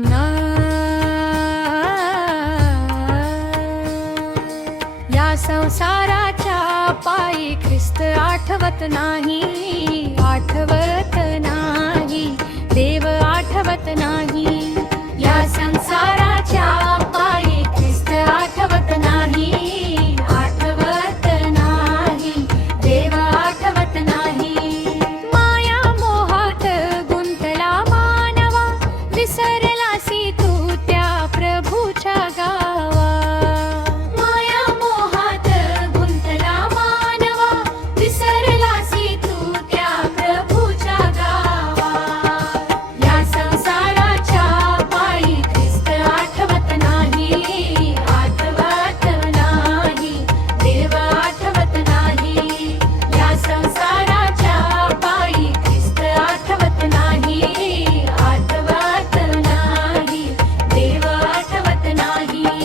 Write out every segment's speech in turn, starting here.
ना या संसाराच्या पायी ख्रिस्त आठवत नाही, आठवत नाही, देव आठवत नाही। या संसाराच्या पायी ख्रिस्त आठवत नाही, आठवत नाही, देव आठवत नाही। माया मोहात गुंतला मानवा, विसरलासी तू त्या प्रभूच्या गावा। माया मोहात गुंतला मानवा, विसरलासी तू त्या प्रभूच्या गावा। या संसाराच्या पायी ख्रिस्त आठवत नाही, आठवत नाही, देव आठवत नाही। या संसाराच्या पायी ख्रिस्त आठवत नाही, आठवत नाही, देव आठवत नाही।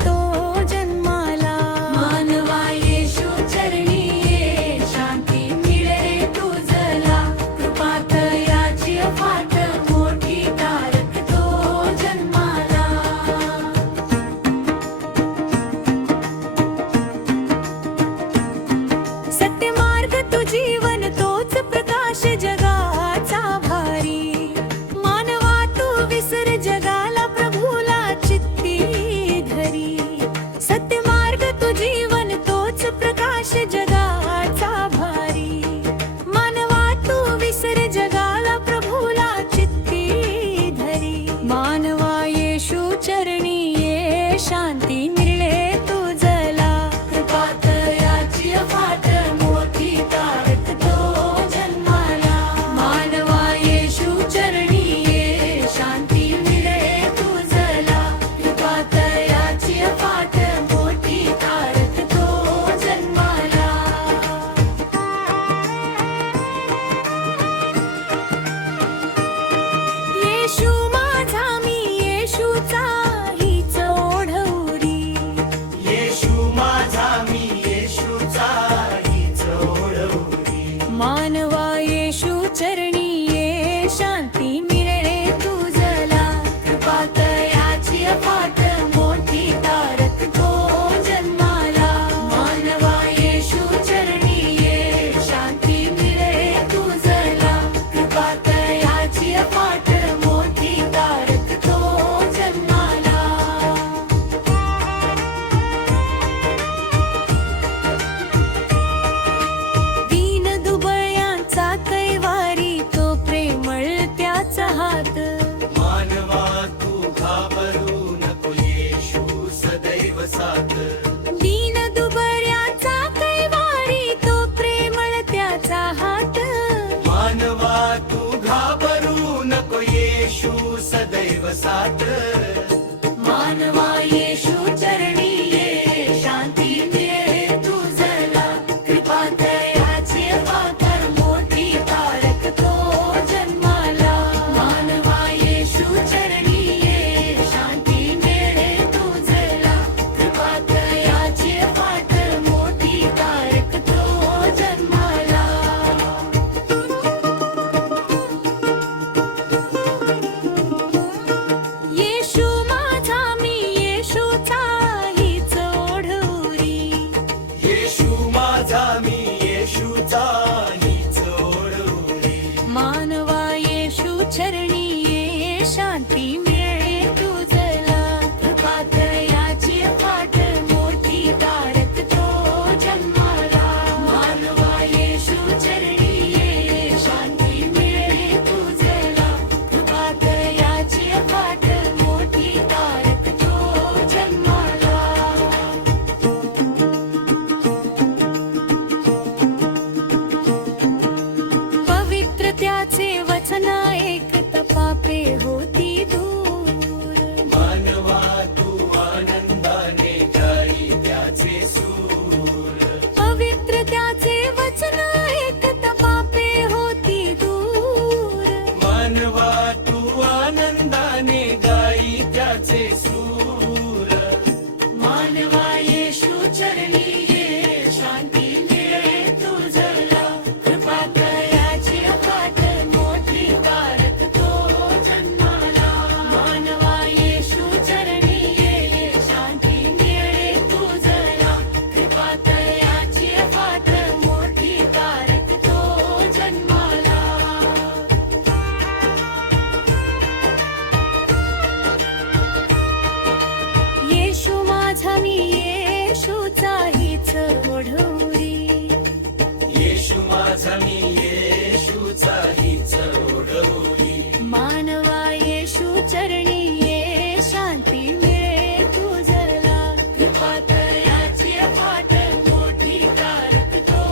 तो जन्माला. मानवा येशू चरणी ये, शांती मिळे तुझला. कृपात याची अफाट मोठी तारक तो जन्माला. सत्यमार्ग तू जीवन तोच प्रकाश जगाचा भारी. मानवा तू विसर जगाला प्रभूला चित्ती धरी. सत्यमार्ग तू जीवन तोच प्रकाश जगाचा भारी. मानवा तू विसर जगाला प्रभूला चित्ती धरी. मानवा येशू चरणी ये, शांती मिळे तुझला. कृपात याची अफाट मोठी तारक तो जन्माला. मानवा येशू चरणी ये, शांती मिळे तुझला. कृपात याची अफाट मोठी तारक तो जन्माला. येशू माझा मी येशूचा हीच ओढवरी. येशू माझा मी येशूचा हीच ओढवली. मानवा येशू चरणी ये, शांती मिळे तुझला. कृपात याची अफाट मोठी तारक तो जन्माला. मानवा येशू चरणी ये, शांती मिळे तुझला. कृपात याची अफाट मोठी तारक तो जन्माला. दीन दुबळ्यांचा कैवारी तो प्रेमळ त्याचा हात. मानवा तू घाबरू नको येशू सदैव साथ. दीन दुबळ्याचा कैवारी तो प्रेमळ त्याचा हात. मानवा तू घाबरू नको येशू सदैव साथ. मानवा येशू चरणी ये, शांती मिळे तुझला. कृपात याची अफाट मोठी तारक तो जन्माला. मानवा येशू चरणी ये, शांती मिळे तुझला. कृपात याची अफाट मोठी तारक तो जन्माला. येशू माझा मी येशूचा हीच ओढवरी. येशू माझा मी येशूचा हीच ओढवली. मानवा येशू चरणी ये, शांती मिळे तुझला. कृपात याची अफाट मोठी तारक तो जन्माला. मानवा येशू चरणी ये, शांती मिळे तुझला. कृपात याची अफाट मोठी तारक तो जन्माला. पवित्र त्याचे वचन ऐकत पापे होती दूर. मानवा तू आनंदाने गाई त्याचे सूर. पवित्र त्याचे वचन ऐकत पापे होती दूर. मानवा तू आनंदाने गाई त्याचे सूर. मानवा येशू चरणी ये, शांती मिळे तुझला. कृपात याची अफाट मोठी तारक तो जन्माला. मानवा येशू चरणी ये, शांती मिळे तुझला. कृपात याची अफाट मोठी तारक तो जन्माला. येशू माझा मी येशूचा हीच ओढवरी. येशू माझा मी येशूचा हीच ओढवली. मानवा येशू चरणी ये, शांती मिळे तुझला. कृपात याची अफाट मोठी तारक तो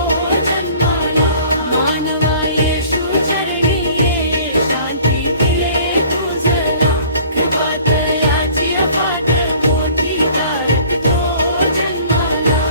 जन्माला. मानवा येशू चरणी ये, शांती मिळे तुझला. कृपात याची अफाट मोठी तारक तो जन्माला.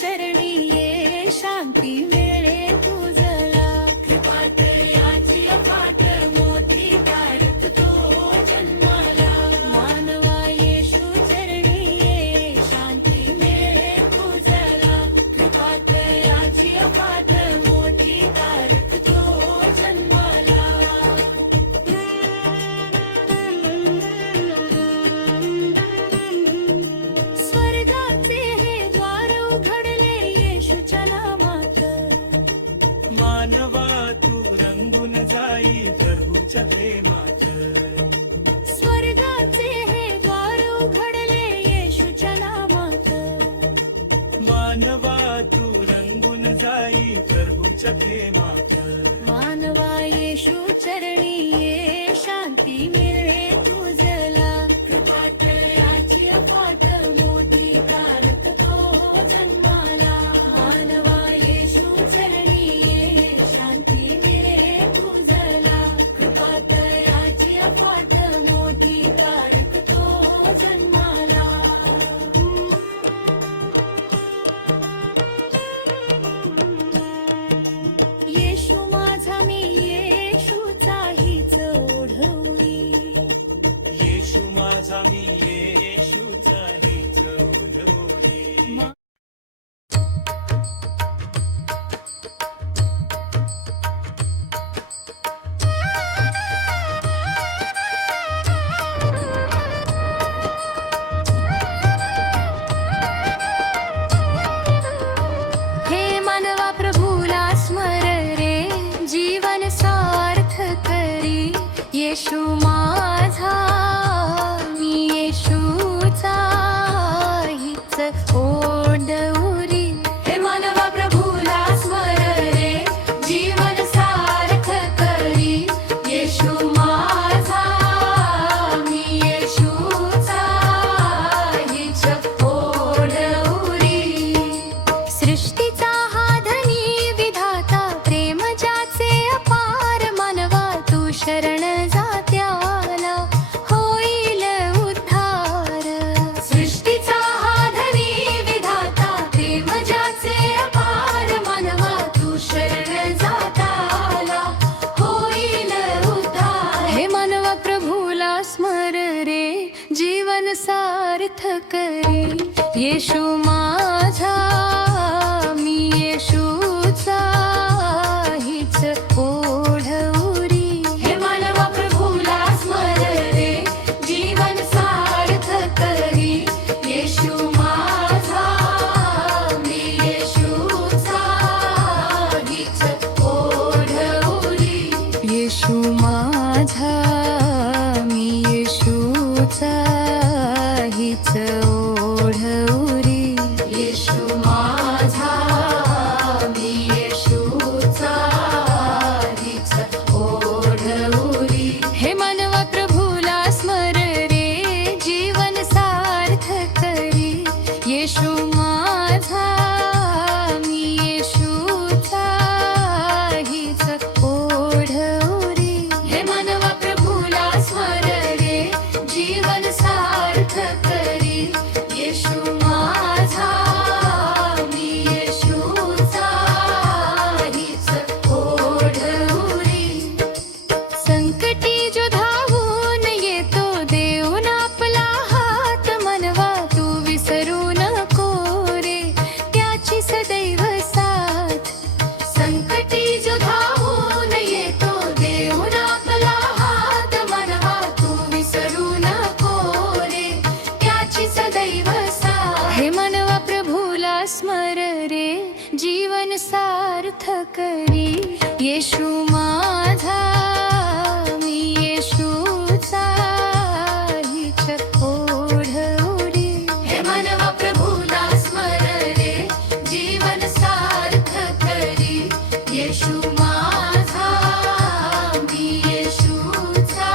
चरणी ये शांती मिळे तुझला कृपातयाची अफाट मोठी तारक तो जन्माला मानवा येशू चरणी ये शांती मिळे तुझला कृपातयाची अफाट मोठी तारक तो जन्माला स्वर्गाचे हे द्वार उघडले येशूच्या नामात मानवा तू रंगून जाई प्रभूच्या प्रेमात स्वर्गाचे हे द्वार उघडले येशूच्या नामात मानवा तू रंगून जाई प्रभूच्या प्रेमात मानवा येशू चरणी ये शांती मिळे तुझला कृपातयाची अफाट मोठी तारक तो जन्माला मानवा येशू चरणी ये शांती मिळे तुझला कृपातयाची अफाट मोठी तारक तो जन्माला येशू माझा मी येशूचा हीच ओढवली येशू माझा मी येशूचा हीच ओढवली हे मानवा प्रभूला स्मर रे जीवन सार्थ करी येशू माझा मी येशूचा हीच ओढवली हे मानवा प्रभूला स्मर रे जीवन सार्थ करी येशू माझा मी येशूचा हीच ओढवली सृष्टीचा हा धनी विधाता प्रेम ज्याचे अपार मानवा तू शरण जात्याला होईल उद्धार सृष्टीचा हा धनी विधाता प्रेम ज्याचे अपार मानवा तू शरण जात्याला होईल उद्धार हे मानवा प्रभूला स्मर रे जीवन सार्थ करी येशू माझा मी येशूचा हीच ओढवली हे मानवा प्रभूला स्मर रे जीवन सार्थ करी येशू माझा मी येशूचा हीच ओढवली येशू माझा मी येशूचा हीच ओढवली येशू माझा मी येशूचा हीच ओढवली हे मानवा प्रभूला स्मर रे जीवन सार्थ करी येशू माझा मी येशूचा हीच ओढवली हे मानवा प्रभूला स्मर रे जीवन सार्थ करी येशू माझा मी येशूचा हीच ओढवली संकटी जो धावून येतो देऊन आपला हात मनवा तू विसरू नको रे त्याची सदैव साथ संकटी जो धावून येतो देऊन आपला हात मनवा तू विसरू नको रे त्याची सदैव साथ हे मनवा प्रभूला स्मर रे जीवन सार्थ करी येशू माझा मी येशूचा हीच ओढवली हे मानवा प्रभूला स्मर रे जीवन सार्थ करी येशू माझा मी येशूचा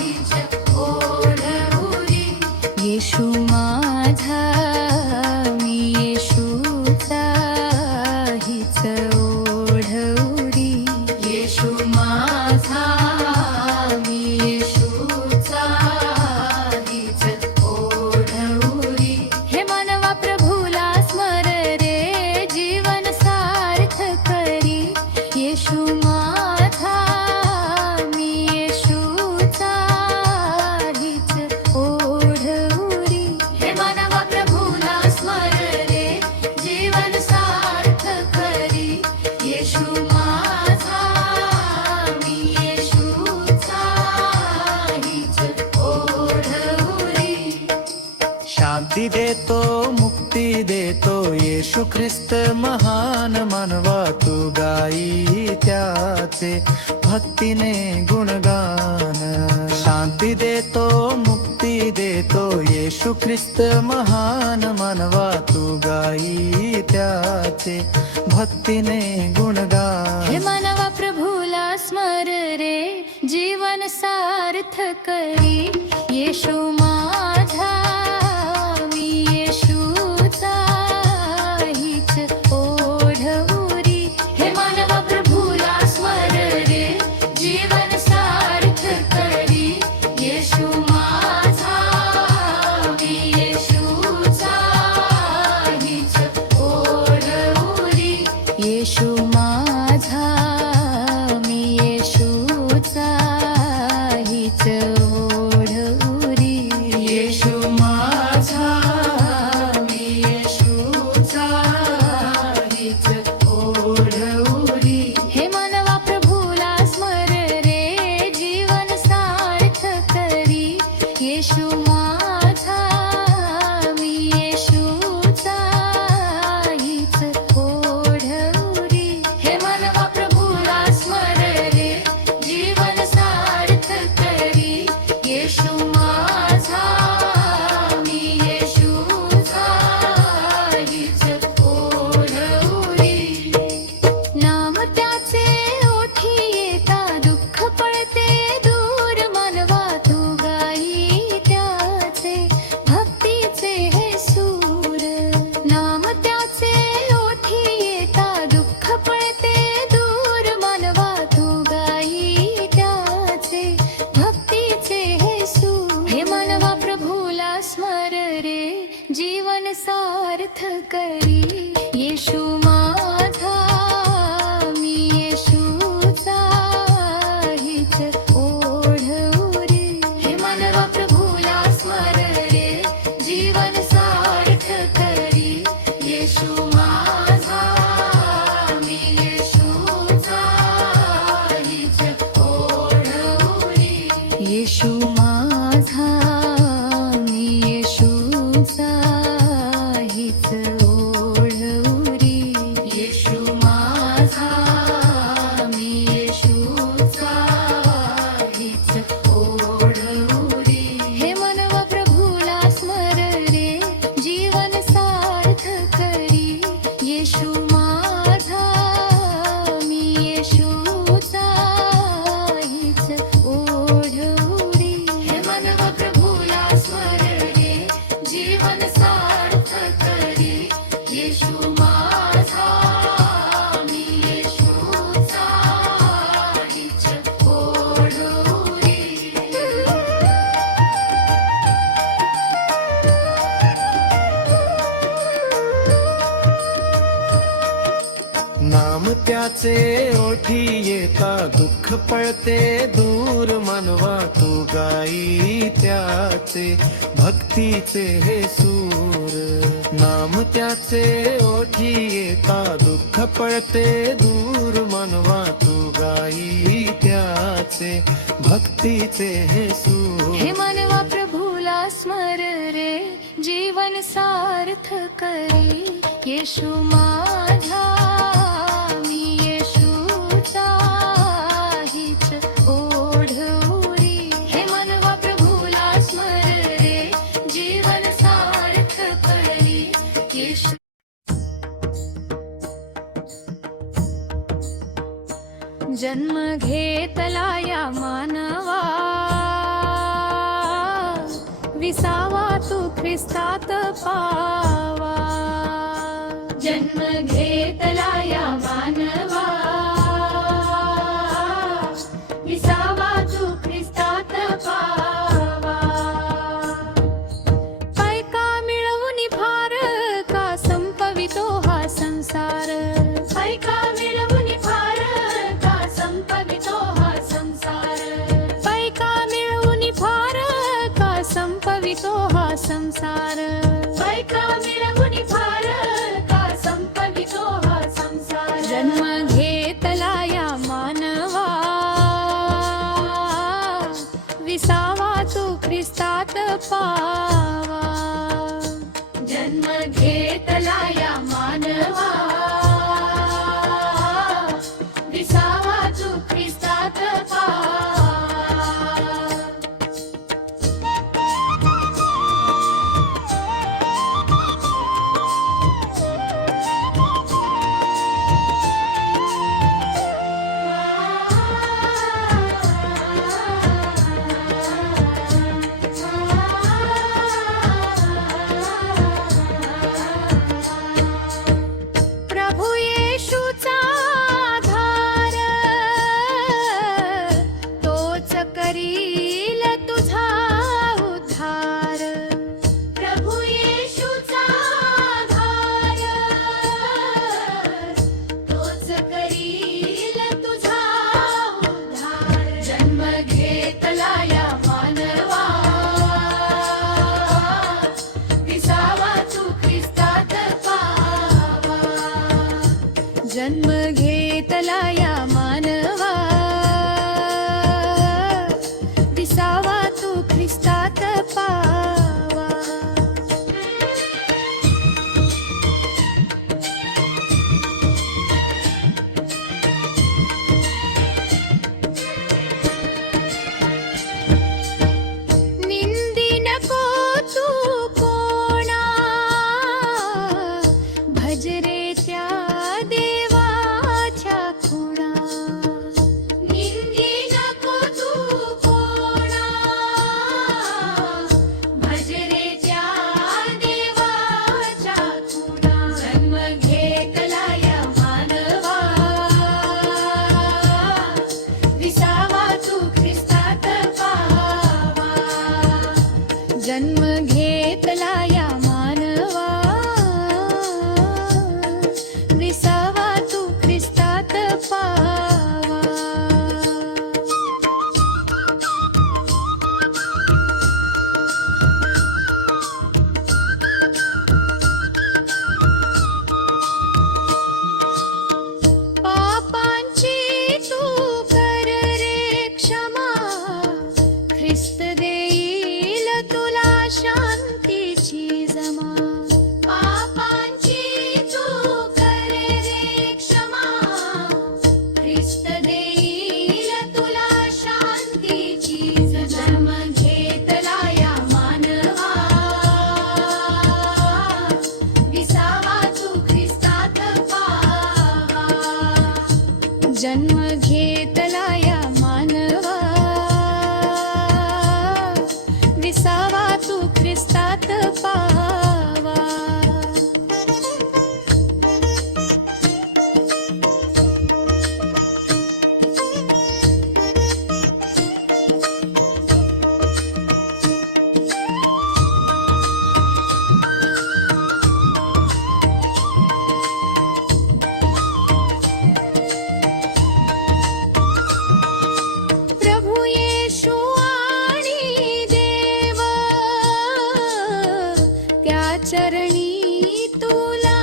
हीच ओढवली येशू माझा मी येशूचा हीच ओढवली येशू माझा शांती देतो मुक्ती देतो येशू ख्रिस्त महान मानवा तू गाई त्याचे भक्तीने गुणगान शांती देतो मुक्ती देतो येशू ख्रिस्त महान मानवा तू गाई त्याचे भक्तीने गुणगान हे मानवा प्रभूला स्मर रे जीवन सार्थ करी येशू माझा मी येशूचा हीच ओढवरी हे मानवा प्रभूला स्मर रे जीवन सार्थ करी येशू माझा मी येशूचा हीच ओढवरी येशू माझा मी येशूचा हीच ओढवरी येशू माझा मी येशूचा हीच ओढवरी हे मानवा प्रभूला स्मर रे जीवन सार्थ करी येशू माझा मी येशूचा हीच ओढवरी हे मानवा प्रभूला स्मर रे जीवन सार्थ करी येशू माझा मी येशूचा हीच ओढवरी नाम त्याचे ओठी येता दुःख पळते दूर मानवा तू गाई त्याचे भक्तीचे हे सूर नाम त्याचे ओठी येता दुःख पळते दूर मानवा तू गाई त्याचे भक्तीचे हे सूर हे मानवा प्रभूला स्मर रे जीवन सार्थ करी येशू माझा मी येशूचा हीच ओढवरी हे मानवा प्रभूला स्मर रे जीवन सार्थ करी येशू माझा मी येशूचा हीच ओढवरी येशू माझा मी येशूचा हीच ओढवरी येशू माझा मी येशूचा हीच ओढवरी हे मानवा प्रभूला स्मर रे जीवन सार्थ करी येशू माझा मी येशूचा हीच ओढवरी हे मानवा प्रभूला स्मर रे जीवन सार्थ करी येशू माझा मी येशूचा हीच ओढवरी नाम त्याचे ओठी येता दुःख पळते दूर मानवा तू गाई त्याचे भक्तीचे हे सूर नाम त्याचे ओठी येता दुःख पळते दूर मानवा तू गाई त्याचे भक्तीचे हे सूर हे मानवा प्रभूला स्मर रे जीवन सार्थ करी येशू माझा मी येशूचा हीच ओढवरी हे मानवा प्रभूला स्मर रे जीवन सार्थ करी येशू जन्म घेतला या मानवा विसावा तू ख्रिस्तात पावा जन्म घेतला या मानवा विसावा तू ख्रिस्तात पावा पैका मिळवून फार का संपवितो हा संसार पैका मिळवून फार का संपवितो हा संसार पैका मिळवून फार का संपवितो हा संसार पैका मिळवून फार का संपवितो हा संसार जन्म घेतला या मानवा विसावा तू ख्रिस्तात पावा प्रभू येशूचा आधार तोच करील तुझा उद्धार प्रभू येशूचा आधार तोच करील तुझा उद्धार जन्म घेतला या मानवा विसावा तू ख्रिस्तात पावा जन्म घेतला या मानवा विसावा तू ख्रिस्तात पावा निंदी नको तू कोणा भज रे त्या देवाच्या खुणा निंदी नको तू कोणा भज रे त्या देवाच्या खुणा जन्म घेतला या मानवा विसावा तू ख्रिस्तात पावा जन्म घेतला या मानवा विसावा तू ख्रिस्तात पावा पापांची तू कर रे क्षमा ख्रिस्त देईल तुला शांतीची जमा पापांची तू कर रे क्षमा ख्रिस्त देईल तुला शांतीची जन्म घेतला या मानवा विसावा तू ख्रिस्तात पावा जन्म घेतला या मानवा विसावा तू ख्रिस्तात पावा प्रभू येशू आणि देव त्या चरणी तुला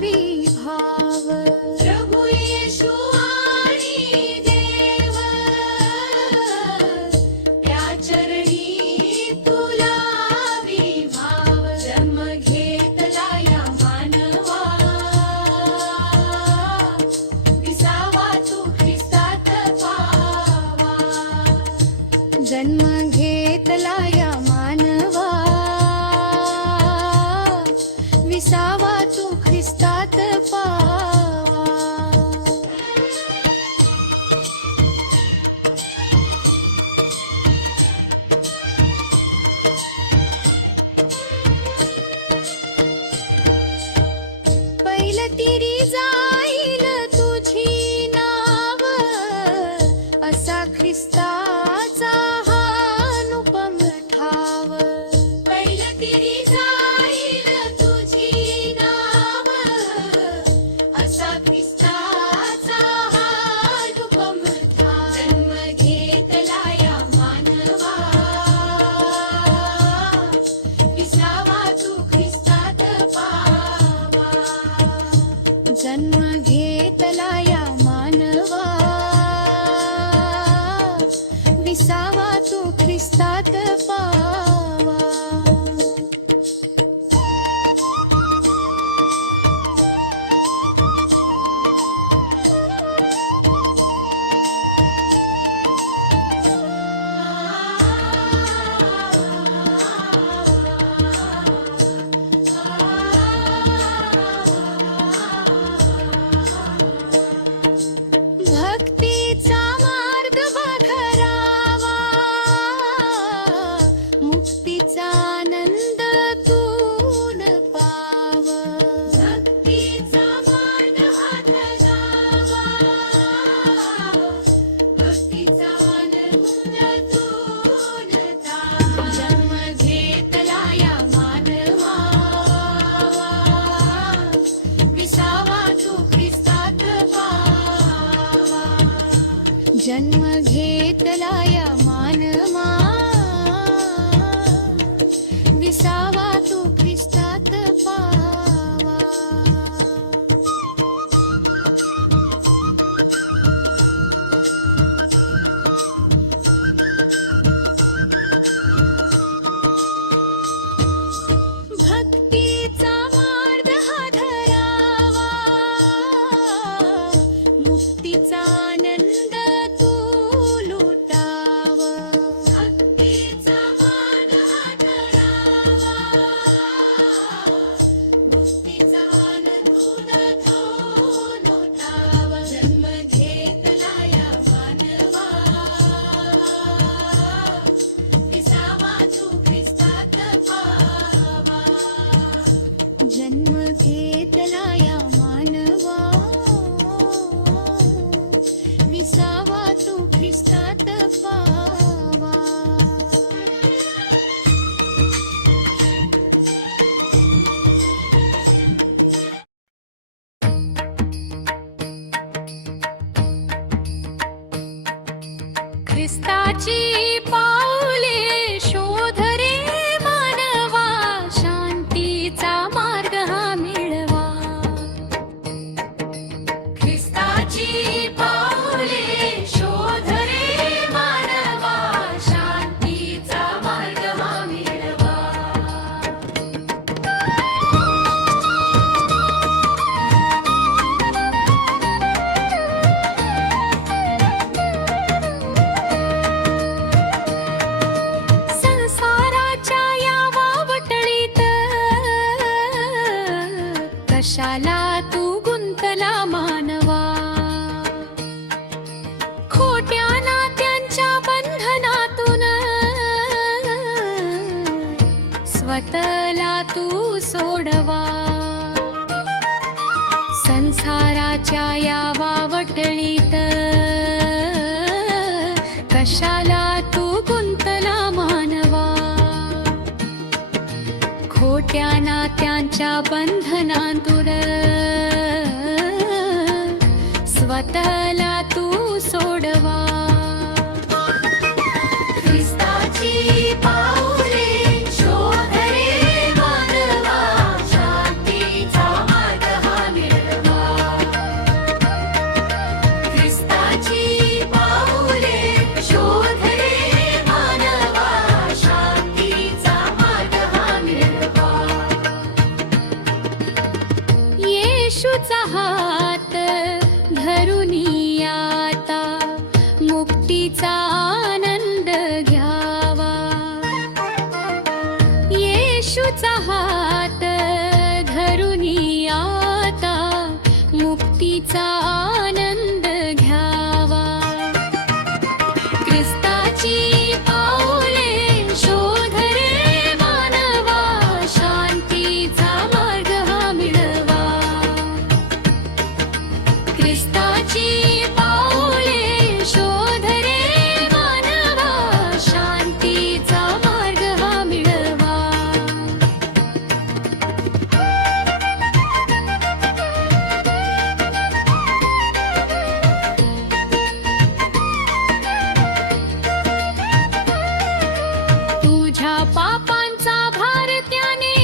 विभाव प्रभू येशू आणि देव त्या चरणी तुला विभाव जन्म घेतला या मानवा विसावा तू ख्रिस्तात पावा जन्म घेतला या मानवा विसावा तू ख्रिस्तात पावा पहिलं तिरी जाईल तुझी नाव असा ख्रिस्ताचा हा अनुपम ठाव पहिलं तिरी जाईल तुझी नाव असा ख्रिस्ताचा हा अनुपम ठाव जन्म घेतला या मानवा विसावा तू ख्रिस्तात पावा जन्म घेतला या मानवा विसावा तू ख्रिस्तात पावा जन्म घेतला या मानवा विसावा तो ख्रिस्तात पावा. भक्तीचा मार्ग हा धरावा मुक्तीचा आनंद तू लुटावा. भक्तीचा मार्ग हा धरावा मुक्तीचा आनंद तू लुटावा. जन्म घेतला या मानवा विसावा तू ख्रिस्तात पावा. जन्म घेतला या मानवा विसावा तू ख्रिस्तात पावा. ख्रिस्ताची पाऊले शोध रे मानवा शांतीचा मार्ग हा मिळवा. ख्रिस्ताची पाऊले शोध रे मानवा शांतीचा मार्ग हा मिळवा. संसाराच्या या वावटळीत कशाला तू गुंतला मानवा. खोट्या नात्यांच्या बंधनातून स्वतःला तू सोडवा. संसाराच्या या वावटळीत कशाला तू गुंतला मानवा. खोट्या नात्यांच्या बंधनातून स्वतःला तू सोडवा. ख्रिस्ताची पाऊले शोध रे मानवा शांतीचा मार्ग हा मिळवा. ख्रिस्ताची पाऊले शोध रे मानवा शांतीचा मार्ग हा मिळवा. येशूचा हात धरुनी आता मुक्तीचा आनंद घ्यावा. येशूचा हात धरुनी आता मुक्तीचा आनंद घ्यावा. ख्रिस्ताची पाऊले शोध रे मानवा शांतीचा मार्ग हा मिळवा. ख्रिस्ताची पाऊले शोध रे मानवा शांतीचा मार्ग हा मिळवा. तुझ्या पापांचा भार त्याने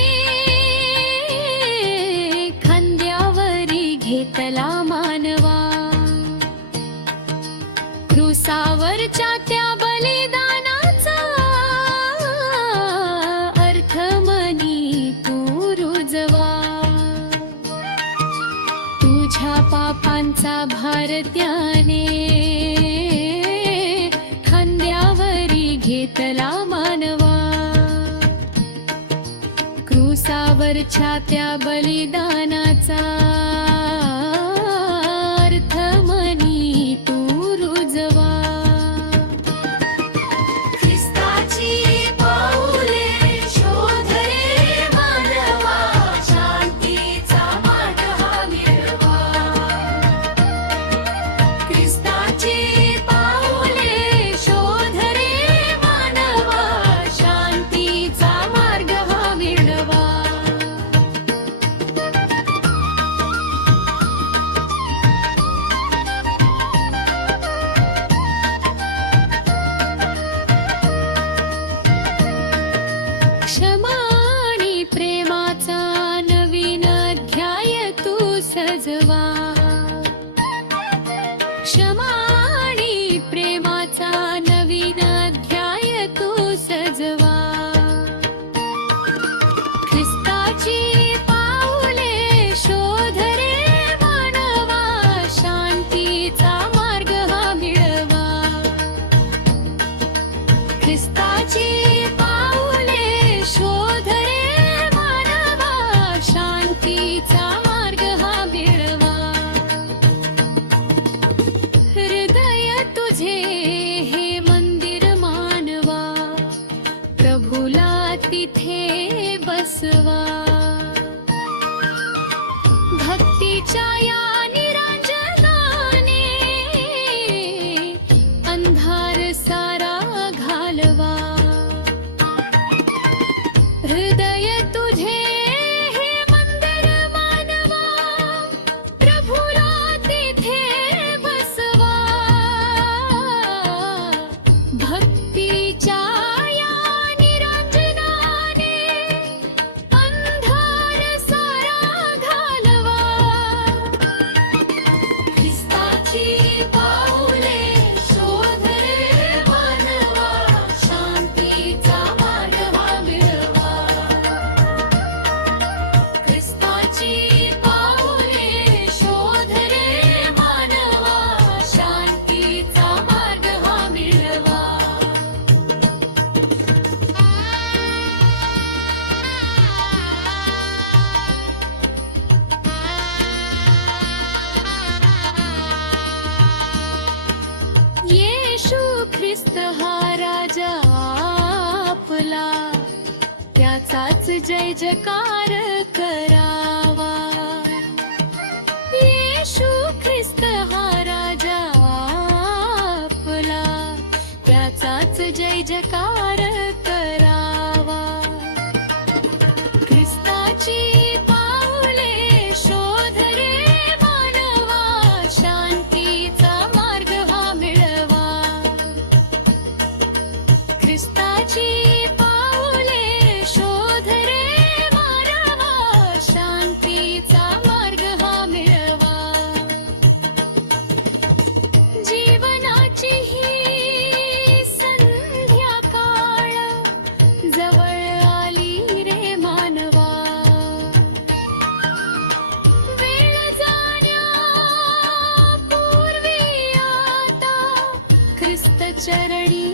खांद्यावरी घेतला मानवा. क्रूसावरच्या त्या बलिदानाचा अर्थ मनी तू रुजवा. तुझ्या पापांचा भार त्याने खांद्यावरी घेतला मानवा. क्रूसावरच्या त्या बलिदानाचा अर्थ मनी तू रुजवा. ख्रिस्ताची पाऊले शोध रे मानवा शांतीचा मार्ग हा मिळवा. ख्रिस्ताची पाऊले शोध रे मानवा शांतीचा मार्ग हा मिळवा. ख्रिस्त हा राजा आपला, त्याचाच जय जयकार करावा. येशू ख्रिस्त हा राजा आपला, त्याचाच जय जयकार करावा. ख्रिस्ताची पाऊले शोध रे मानवा, शांतीचा मार्ग हा मिळवा. ख्रिस्ताची पाऊले शोध रे मानवा, शांतीचा मार्ग हा मिळवा. जीवनाची ही संध्याकाळ जवळ आली रे मानवा. वेळ जाण्यापूर्वी आता ख्रिस्त चरणी